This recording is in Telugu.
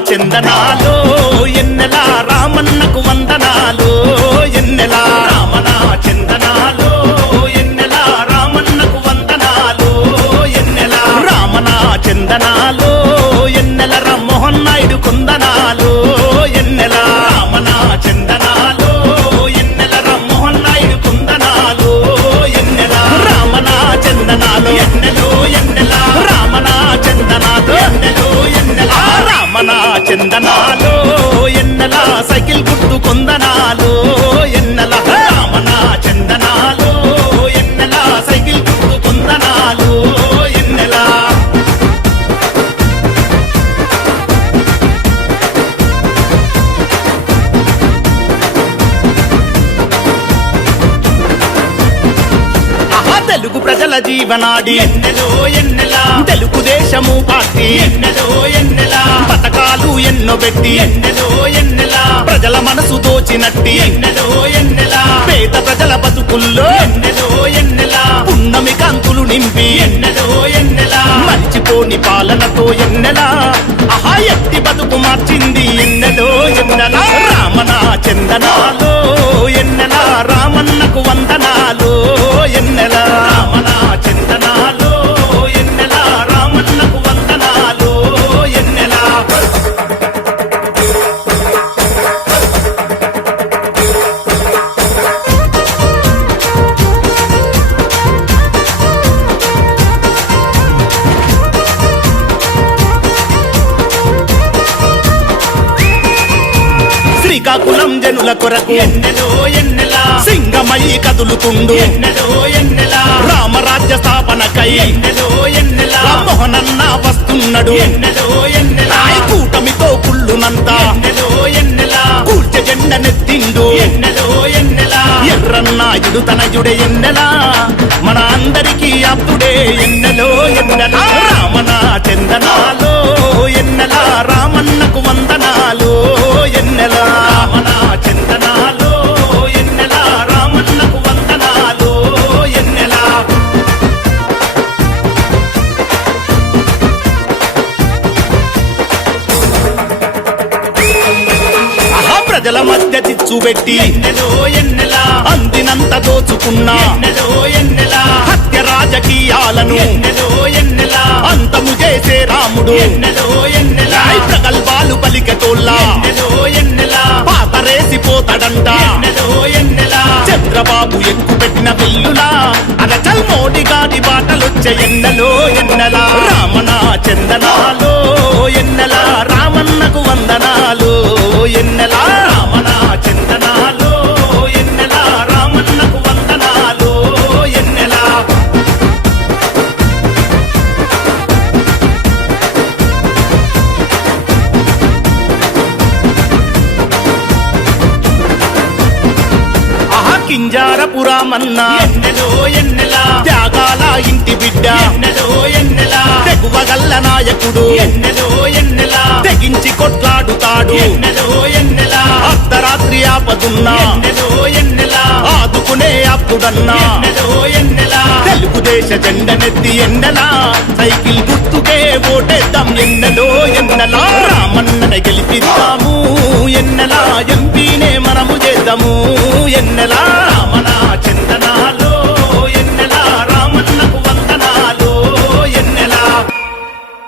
రామన చందనాలు ఎన్నెల రామన్నకు వందనాలు ఎన్నెలా చందనాలు ప్రజల జీవనాడి? ఎన్నెలో ఎన్నెలా? తెలుగు దేశము పార్టీ. ఎన్నెలో ఎన్నెలా? పథకాలు ఎన్నో పెట్టి. ఎన్నెలో ఎన్నెలా? ప్రజల మనసు దోచినట్టి ఎన్నెలో ఎన్నెలా? పేద ప్రజల బతుకుల్లో ఎన్నెలో ఎన్నెలా? పున్నమి కాంతులు నింపి. ఎన్నెలో ఎన్నెలా? మర్చిపోని పాలనతో ఎన్నెలా? ఆహా ఎత్తి బతుకు మార్చింది ఎన్నెలో ఎన్నెలా? రామన చందనాలు జనుల కొరకు? ఎన్నెలో ఎన్నెలా? సింగమై కదులుతుండు. ఎన్నెలో ఎన్నెలా? రామరాజ్య స్థాపనకై ఎన్నెలో ఎన్నెలా? రామ్మోహనన్న వస్తున్నాడు. ఎన్నెలో ఎన్నెలా? కూటమితో కుళ్ళునంత. ఎన్నెలో ఎన్నెలా? కూల్చ జెండ నెత్తిండు. ఎన్నెలో ఎన్నెలా? ఎర్రన్నాయుడు తనయుడే ఎన్నెలా? మన అందరికీ అప్పుడే ఎన్నెలో ఎన్నెలా? రామన చందనాలు ఎన్నెలా? ప్రజల మధ్య చిచ్చు పెట్టి ఎన్నెలో ఎన్నెలా? అందినంత దోచుకున్నా. ఎన్నెలో హత్య రాజకీయాలను ఎన్నెలో అంతము చేసే రాముడు. ఎన్నెలో ప్రగల్భాలు పలికెటోళ్ళ. ఎన్నెలో ఎన్నెలో? ఎన్నెలా చంద్రబాబు ఎక్కు పెట్టిన బిల్లులా అరచల్ మోడీ గాడి బాటలొచ్చే ఎన్నెలో ఎన్నెలా? రామణ చందనాలు ఎన్నెలా? రామన్నకు వందనాలు ఎన్నెలా? కింజారపురామన్న. ఎన్నెలో ఎన్నెలా? త్యాగాల ఇంటి బిడ్డ. ఎన్నెలో ఎన్నెలా? తెగువగల్ల నాయకుడు. ఎన్నెలో ఎన్నెలా? తెగించి కొట్లాడుతాడు. ఎన్నెలో ఎన్నెలా? అర్ధరాత్రి ఆపదున్నా. ఎన్నెలో ఎన్నెలా? ఆదుకునే అప్పుడన్నా. ఎన్నెలో ఎన్నెలా? తెలుగుదేశ జెండనెత్తి ఎన్నెలా? సైకిల్ గుర్తుకే ఓటేద్దాం ఎన్నెలో ఎన్నెలా? రామన్నని గెలిపిద్దాము ఎన్నెలా? ఎంపీనే మనము చేద్దాము. ఎన్నెలా?